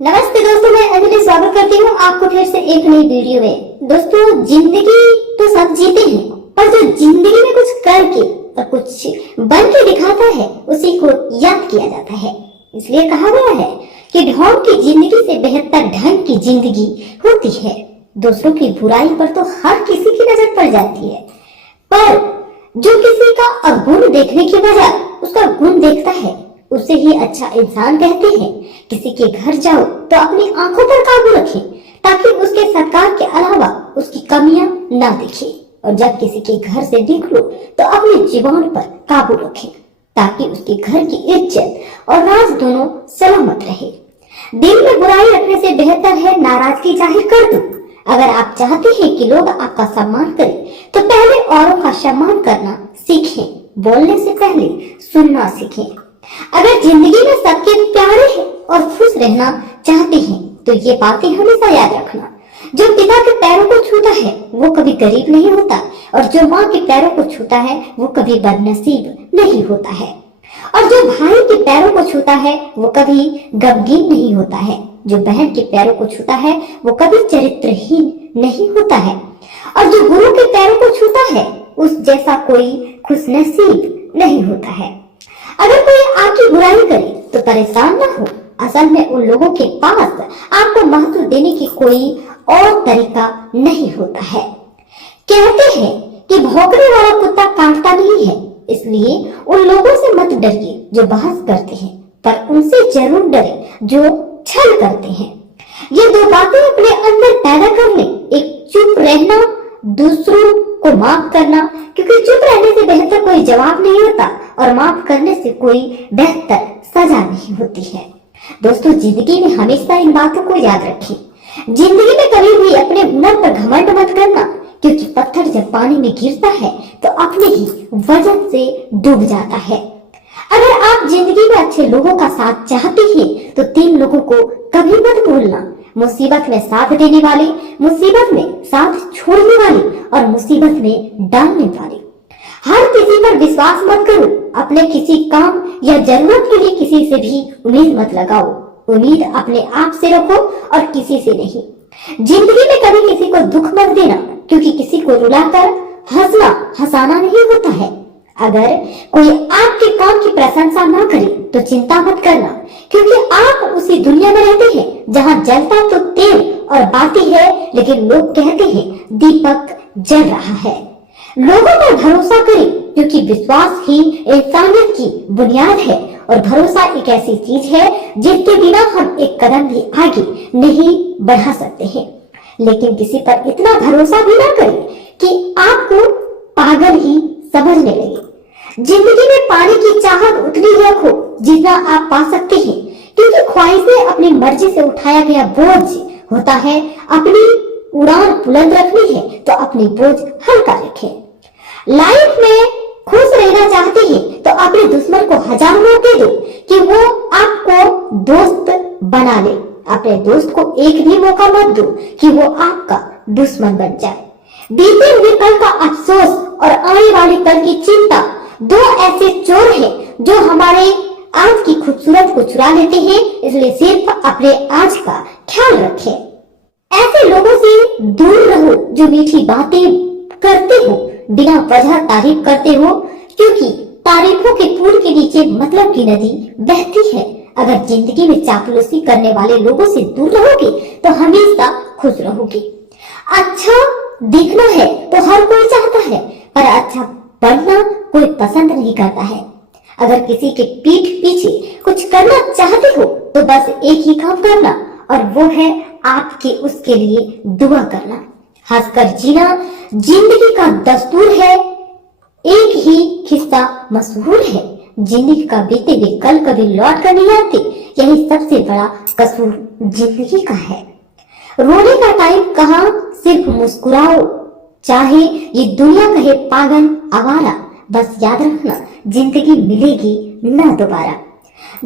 नमस्ते दोस्तों, मैं अंजलि स्वागत करती हूँ आपको फिर से एक नई वीडियो में। दोस्तों, जिंदगी तो सब जीते हैं, पर जो जिंदगी में कुछ करके और कुछ बन के दिखाता है उसी को याद किया जाता है। इसलिए कहा गया है कि ढोंग की जिंदगी से बेहतर ढंग की जिंदगी होती है। दूसरों की बुराई पर तो हर किसी की नजर पड़ जाती है, पर जो किसी का अवगुण देखने की बजाय उसका गुण देखता है उसे ही अच्छा इंसान कहते हैं। किसी के घर जाओ तो अपनी आंखों पर काबू रखें ताकि उसके सत्कार के अलावा उसकी कमियां ना दिखे, और जब किसी के घर से निकलो तो अपनी जुबान पर काबू रखें ताकि उसके घर की इज्जत और राज दोनों सलामत रहे। दिल में बुराई रखने से बेहतर है नाराजगी जाहिर कर दो। अगर आप चाहते हैं कि लोग आपका सम्मान करें तो पहले औरों का सम्मान करना सीखें। बोलने से पहले सुनना सीखें। अगर जिंदगी में सबके प्यारे हैं और खुश रहना चाहते हैं तो ये बातें हमेशा याद रखना। जो पिता के पैरों को छूता है वो कभी गरीब नहीं होता, और जो माँ के पैरों को छूता है वो कभी बदनसीब नहीं होता है, और जो भाई के पैरों को छूता है वो कभी गमगीन नहीं होता है। जो बहन के पैरों को छूता है वो कभी चरित्रहीन नहीं होता है, और जो गुरु के पैरों को छूता है उस जैसा कोई खुशनसीब नहीं होता है। अगर कोई आपकी बुराई करे तो परेशान ना हो। असल में उन लोगों के पास आपको महत्व देने की कोई और तरीका नहीं होता है। कहते हैं कि भौंकने वाला कुत्ता काटता नहीं है, इसलिए उन लोगों से मत डरिए जो बहस करते हैं, पर उनसे जरूर डरे जो छल करते हैं। ये दो बातें अपने अंदर पैदा कर ले, एक चुप रहना, दूसरों को माफ करना, क्योंकि चुप रहने से बेहतर कोई जवाब नहीं होता और माफ करने से कोई बेहतर सजा नहीं होती है। दोस्तों, जिंदगी में हमेशा इन बातों को याद रखें। जिंदगी में कभी भी अपने हुनर पर घमंड मत करना, क्योंकि पत्थर जब पानी में गिरता है तो अपने ही वजन से डूब जाता है। अगर आप जिंदगी में अच्छे लोगों का साथ चाहते हैं तो 3 लोगों को कभी मत भूलना। मुसीबत में साथ देने वाले, मुसीबत में साथ छोड़ने वाले और मुसीबत में डालने वाले। हर किसी पर विश्वास मत करो। अपने किसी काम या जरूरत के लिए किसी से भी उम्मीद मत लगाओ। उम्मीद अपने आप से रखो और किसी से नहीं। जिंदगी में कभी किसी को दुख मत देना, क्योंकि किसी को रुलाकर हंसना हंसाना नहीं होता है। अगर कोई आपके काम की प्रशंसा ना करे तो चिंता मत करना, क्योंकि आप उसी दुनिया में रहते हैं जहाँ जलता तो तेल और बाती है, लेकिन लोग कहते हैं दीपक जल रहा है। लोगों पर भरोसा करें, क्योंकि विश्वास ही इंसानियत की बुनियाद है, और भरोसा एक ऐसी चीज है जिसके बिना हम एक कदम भी आगे नहीं बढ़ा सकते हैं। लेकिन किसी पर इतना भरोसा भी ना करें कि आपको पागल ही समझने लगे। जिंदगी में पाने की चाहत उतनी ही रखो जितना आप पा सकते हैं, क्योंकि ख्वाहिशें अपनी मर्जी से उठाया गया बोझ होता है। अपनी उड़ान बुलंद रखनी है तो अपनी बोझ हल्का रखें। लाइफ में खुश रहना चाहते हैं तो अपने दुश्मन को 1000 मौके दो कि वो आपको दोस्त बना ले। अपने दोस्त को एक भी मौका मत दो कि वो आपका दुश्मन बन जाए। बीते हुए कल का अफसोस और आने वाले कल की चिंता 2 ऐसे चोर हैं जो हमारे आज की खूबसूरत को चुरा लेते हैं। इसलिए सिर्फ अपने आज का ख्याल रखें। ऐसे लोगों से दूर रहो जो मीठी बातें करते हो, बिना वजह तारीफ करते हो, क्योंकि तारीफों के पुल के नीचे मतलब की नदी बहती है। अगर जिंदगी में चापलूसी करने वाले लोगों से दूर रहोगे तो हमेशा खुश रहोगे। अच्छा दिखना है तो हर कोई चाहता है, पर अच्छा बनना कोई पसंद नहीं करता है। अगर किसी के पीठ पीछे कुछ करना चाहते हो तो बस एक ही काम करना, और वो है आपके उसके लिए दुआ करना। हंसकर जीना जिंदगी का दस्तूर है। एक ही किस्सा मशहूर है, जिंदगी का बीते हुए कल कभी लौट कर नहीं आते। यही सबसे बड़ा कसूर जिंदगी का है। रोने का टाइम कहाँ, सिर्फ मुस्कुराओ, चाहे ये दुनिया कहे पागल आवारा। बस याद रखना, जिंदगी मिलेगी ना दोबारा।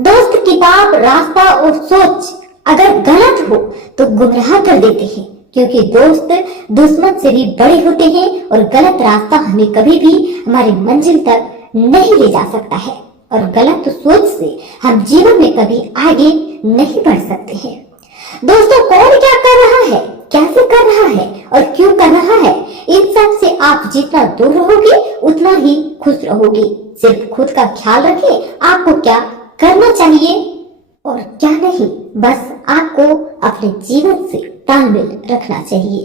दोस्त, किताब, रास्ता और सोच अगर गलत हो तो गुमराह कर देते हैं, क्योंकि दोस्त दुश्मन से भी बड़े होते हैं, और गलत रास्ता हमें कभी भी हमारी मंजिल तक नहीं ले जा सकता है, और गलत सोच से हम जीवन में कभी आगे नहीं बढ़ सकते हैं। दोस्तों, कौन क्या कर रहा है, कैसे कर रहा है और क्यों कर रहा है, इन सब से आप जितना दूर रहोगे उतना ही खुश रहोगे। सिर्फ खुद का ख्याल रखें, आपको क्या करना चाहिए और क्या नहीं, बस आपको अपने जीवन से तालमेल रखना चाहिए।